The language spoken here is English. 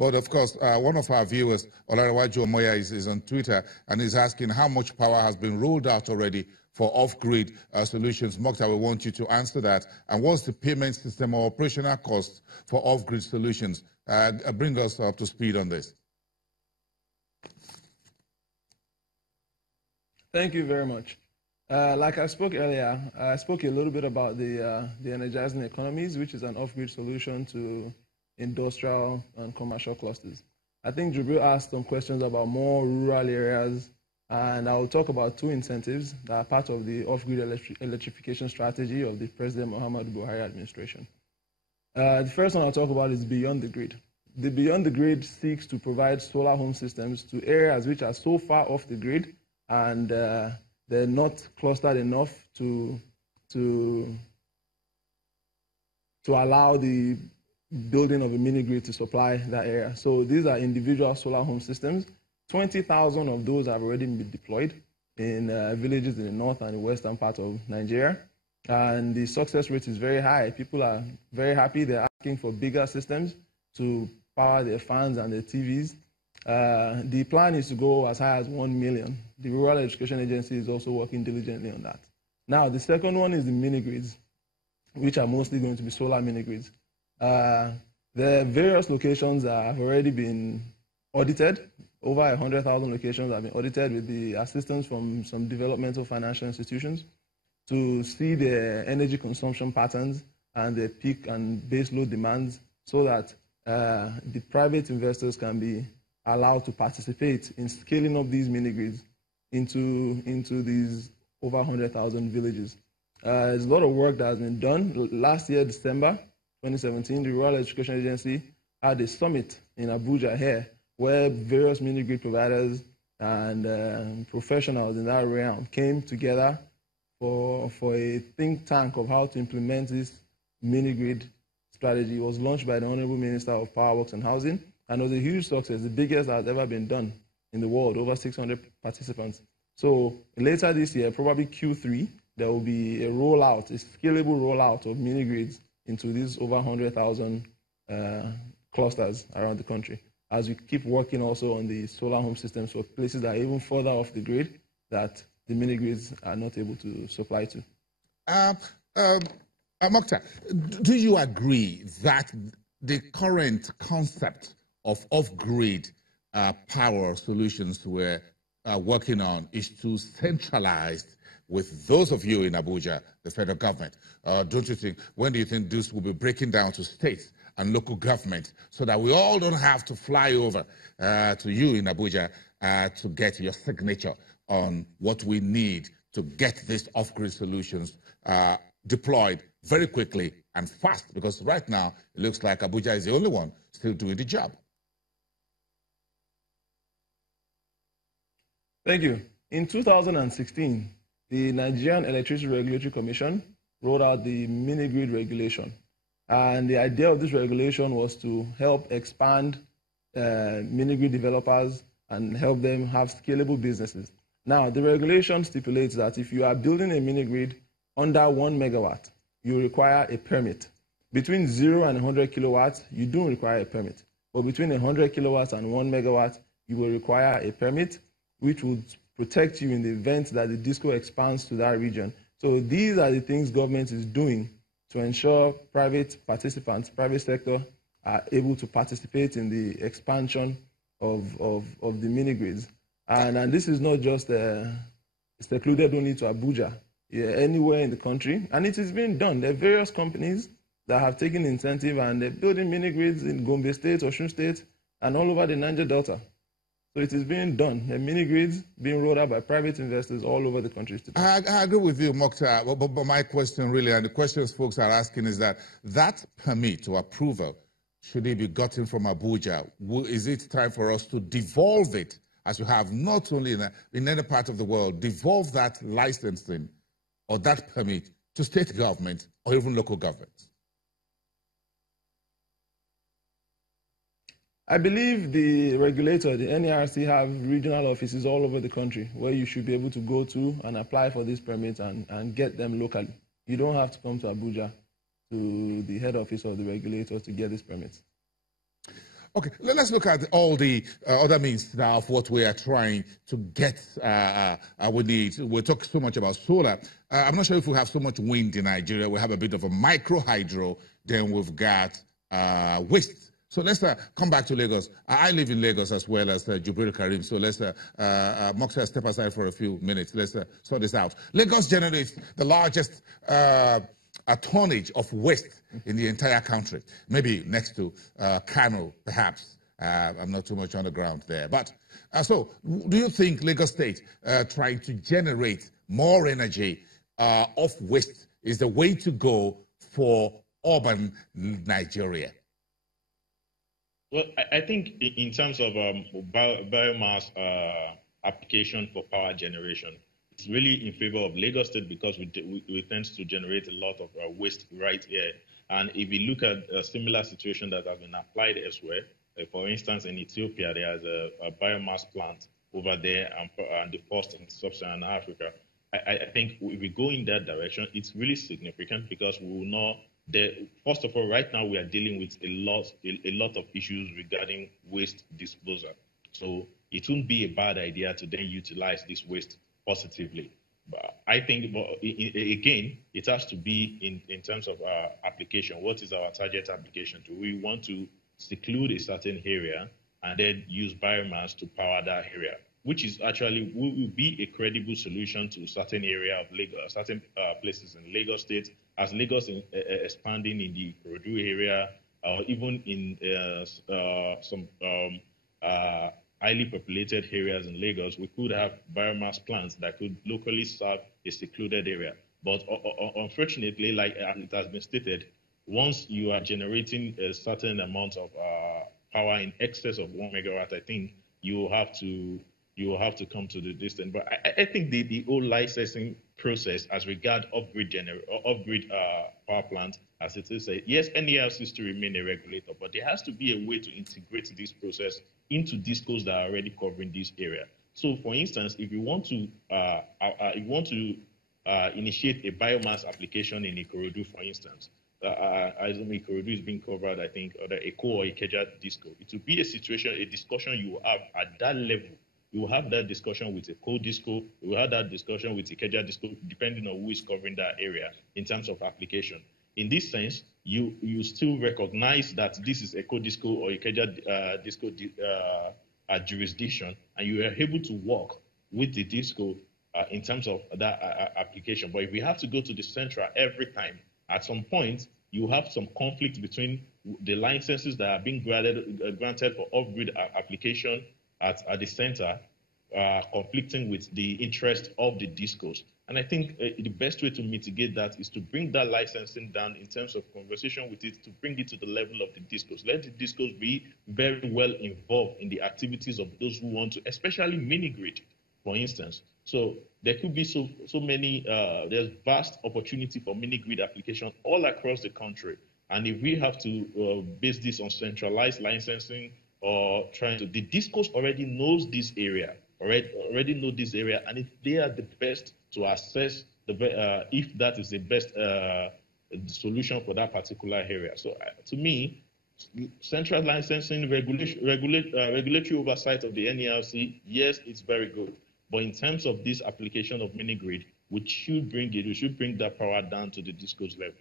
But of course, one of our viewers, Olarewaju Omoya, is on Twitter and is asking how much power has been rolled out already for off-grid solutions. Mokta, we want you to answer that. And what's the payment system or operational cost for off-grid solutions? Bring us up to speed on this. Thank you very much. Like I spoke earlier, I spoke a little bit about the energizing economies, which is an off-grid solution to industrial and commercial clusters. I think Jubril asked some questions about more rural areas, and I'll talk about two incentives that are part of the off-grid electrification strategy of the President Muhammadu Buhari administration. The first one I'll talk about is Beyond the Grid. The Beyond the Grid seeks to provide solar home systems to areas which are so far off the grid and they're not clustered enough to allow the building of a mini grid to supply that area. So these are individual solar home systems. 20,000 of those have already been deployed in villages in the north and the western part of Nigeria. And the success rate is very high. People are very happy. They're asking for bigger systems to power their fans and their TVs. The plan is to go as high as 1 million. The Rural Education Agency is also working diligently on that. Now, the second one is the mini grids, which are mostly going to be solar mini grids. The various locations have already been audited. Over 100,000 locations have been audited with the assistance from some developmental financial institutions to see the energy consumption patterns and the peak and base load demands so that the private investors can be allowed to participate in scaling up these mini grids into these over 100,000 villages. There's a lot of work that has been done. Last year, December 2017, the Rural Education Agency had a summit in Abuja here where various mini grid providers and professionals in that realm came together for a think tank of how to implement this mini grid strategy. It was launched by the Honorable Minister of Power Works and Housing, and it was a huge success, the biggest that has ever been done in the world, over 600 participants. So later this year, probably Q3, there will be a rollout, a scalable rollout of mini grids into these over 100,000 clusters around the country, as we keep working also on the solar home systems for places that are even further off the grid that the mini grids are not able to supply to. Mokta, do you agree that the current concept of off-grid power solutions we're working on is too centralized with those of you in Abuja, the federal government? Don't you think, when do you think this will be breaking down to states and local government so that we all don't have to fly over to you in Abuja to get your signature on what we need to get these off-grid solutions deployed very quickly and fast? Because right now, it looks like Abuja is the only one still doing the job. Thank you. In 2016, the Nigerian Electricity Regulatory Commission rolled out the mini grid regulation. And the idea of this regulation was to help expand mini grid developers and help them have scalable businesses. Now, the regulation stipulates that if you are building a mini grid under 1 megawatt, you require a permit. Between 0 and 100 kilowatts, you don't require a permit. But between 100 kilowatts and 1 megawatt, you will require a permit, which would protect you in the event that the DISCO expands to that region. So these are the things government is doing to ensure private participants, private sector, are able to participate in the expansion of the mini grids. And this is not just secluded only to Abuja, anywhere in the country. And it is being done. There are various companies that have taken incentive and they're building mini grids in Gombe State, Osun State, and all over the Niger Delta. So it is being done. The mini grids being rolled out by private investors all over the country today. I agree with you, Mokta, but my question really, and the questions folks are asking is that permit or approval, should it be gotten from Abuja? Is it time for us to devolve it, as you have not only in any part of the world, devolve that licensing or that permit to state government or even local governments? I believe the regulator, the NERC, have regional offices all over the country where you should be able to go to and apply for these permits and get them locally. You don't have to come to Abuja, to the head office of the regulator, to get these permits. Okay, let's look at all the other means now of what we are trying to get we need. We talk so much about solar. I'm not sure if we have so much wind in Nigeria. We have a bit of a micro hydro. Then we've got waste. So let's come back to Lagos. I live in Lagos as well as Jubril Karim. So let's, Moksha, step aside for a few minutes. Let's sort this out. Lagos generates the largest tonnage of waste in the entire country, maybe next to Kano, perhaps. I'm not too much on the ground there. But so do you think Lagos State trying to generate more energy off waste is the way to go for urban Nigeria? Well, I think in terms of biomass application for power generation, it's really in favor of Lagos State because we tend to generate a lot of waste right here. And if you look at a similar situation that has been applied elsewhere, for instance, in Ethiopia, there's a biomass plant over there and the first in sub-Saharan Africa. I think if we go in that direction, it's really significant because we will know that, first of all, right now we are dealing with a lot of issues regarding waste disposal. So it wouldn't be a bad idea to then utilize this waste positively. But I think, again, it has to be in terms of application. What is our target application? Do we want to seclude a certain area and then use biomass to power that area, which is actually will be a credible solution to a certain area of Lagos, certain places in Lagos State, as Lagos is expanding in the Ikorodu area, or even in some highly populated areas in Lagos, we could have biomass plants that could locally serve a secluded area. But unfortunately, like it has been stated, once you are generating a certain amount of power in excess of 1 megawatt, I think you will have to come to the distance. But I think the whole licensing process as regard off-grid power plant, as it is, yes, NERC is to remain a regulator, but there has to be a way to integrate this process into DISCOs that are already covering this area. So, for instance, if you want to initiate a biomass application in Ikorodu, for instance, as Ikorodu is being covered, I think, or the Eko or Ikeja DISCO, it will be a discussion you will have at that level. You will have that discussion with a co-disco. You will have that discussion with Ikeja DISCO, depending on who is covering that area in terms of application. In this sense, you still recognize that this is a co-disco or Ikeja DISCO jurisdiction, and you are able to work with the DISCO in terms of that application. But if we have to go to the central every time, at some point, you have some conflict between the licenses that are being granted for off-grid application at the center, conflicting with the interest of the DISCOs. And I think the best way to mitigate that is to bring that licensing down in terms of conversation with it, to bring it to the level of the DISCOs. Let the DISCOs be very well involved in the activities of those who want to, especially mini-grid, for instance. So there could be so many, there's vast opportunity for mini-grid application all across the country. And if we have to base this on centralized licensing or trying to, the DISCOs already knows this area, already know this area, and if they are the best to assess if that is the best solution for that particular area. So to me, central licensing, regulatory oversight of the NERC, yes, it's very good. But in terms of this application of mini-grid, we should bring that power down to the DISCOs level.